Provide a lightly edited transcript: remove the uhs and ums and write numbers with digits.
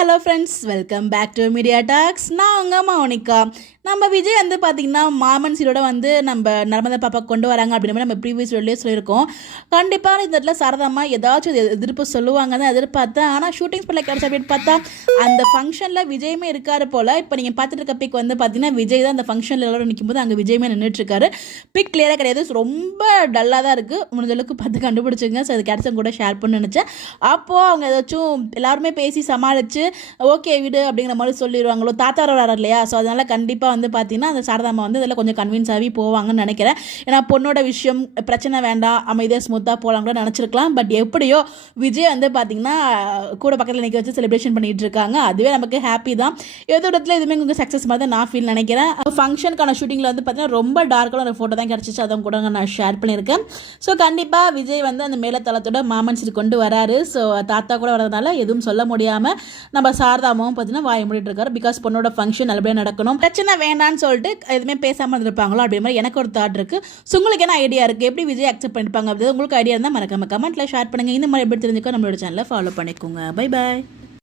Hello friends, welcome back to media talks. நான் உங்கள் மௌனிகா. நம்ம விஜய் வந்து பார்த்திங்கன்னா மாமன் சீரோட வந்து நம்ம நர்மதா பாப்பா கொண்டு வராங்க அப்படின்ற மாதிரி நம்ம ப்ரீவியஸ் வீடியோலேயே சொல்லியிருக்கோம். கண்டிப்பாக இந்த இடத்துல சாரதாமா ஏதாச்சும் எதிர்ப்பு சொல்லுவாங்க தான் எதிர்பார்த்தேன். ஆனால் ஷூட்டிங் ஸ்பாட்டில் கிடச்ச அப்படின்னு பார்த்தா அந்த ஃபங்க்ஷனில் விஜயமே இருக்காரு போல். இப்போ நீங்கள் பார்த்துட்டு இருக்க பிக் வந்து பார்த்தீங்கன்னா விஜய் தான் அந்த ஃபங்க்ஷனில் எல்லோரும் நிற்கும்போது அங்கே விஜயமே நின்றுட்டுருக்காரு. பிக் கிளியராக கிடையாது, ரொம்ப டல்லாக தான் இருக்குது. முடிஞ்சளவுக்கு பார்த்து கண்டுபிடிச்சிங்க. ஸோ அது கிடச்ச கூட ஷேர் பண்ண நினச்சேன். அப்போது அவங்க ஏதாச்சும் எல்லாருமே பேசி சமாளித்து ஓகே விடு அப்படிங்கிற மாதிரி சொல்லிடுவாங்களோ. தாத்தா வராரு இல்லையா, ஸோ அதனால் கண்டிப்பாக வந்து பார்த்தீங்கன்னா அந்த சாரதாமா வந்து இதில் கொஞ்சம் கன்வின்ஸ் ஆகி போவாங்கன்னு நினைக்கிறேன். ஏன்னா பொண்ணோட விஷயம் பிரச்சனை வேண்டாம், அமைதியாக ஸ்மூத்தாக போகலாம் கூட நினச்சிருக்கலாம். பட் எப்படியோ விஜய் வந்து பார்த்தீங்கன்னா கூட பக்கத்தில் நிற்க வச்சு செலிப்ரேஷன் பண்ணிகிட்டு இருக்காங்க. அதுவே நமக்கு ஹாப்பி தான். ஏதோ இடத்துல எதுவுமே உங்களுக்கு சக்ஸஸ் மாதிரி தான் நான் ஃபீல் நினைக்கிறேன். ஃபங்க்ஷனுக்கான ஷூட்டிங்கில் வந்து பார்த்தீங்கன்னா ரொம்ப டார்க்கான ஒரு ஃபோட்டோ தான் கிடச்சிச்சு, அதுவும் கூட நான் ஷேர் பண்ணியிருக்கேன். ஸோ கண்டிப்பாக விஜய் வந்து அந்த மேலத்தளத்தோட மாமன்ஸ் கொண்டு வராரு. ஸோ தாத்தா கூட வரதுனால எதுவும் சொல்ல முடியாமல் நம்ம சாரதாமாவும் பார்த்தீங்கன்னா வாய மூடிட்டு இருக்காரு. பிகாஸ் பொண்ணோட ஃபங்க்ஷன் நல்லபடியாக நடக்கணும், பிரச்சனை வேண்டான்னு சொல்லிட்டு எதுவுமே பேசாமல் இருந்திருப்பாங்களோ அப்படி மாதிரி எனக்கு ஒரு தாட் இருக்குது. ஸோ உங்களுக்கு என்ன ஐடியா இருக்குது, எப்படி விஜய் அக்செப்ட் பண்ணிப்பாங்க அப்படி உங்களுக்கு ஐடியா இருந்தால் மறக்காம கமெண்ட்டில் ஷேர் பண்ணுங்கள். இந்த மாதிரி எப்படி தெரிஞ்சுக்கோ நம்மளோட சேனலை ஃபாலோ பண்ணிக்கோங்க. Bye bye.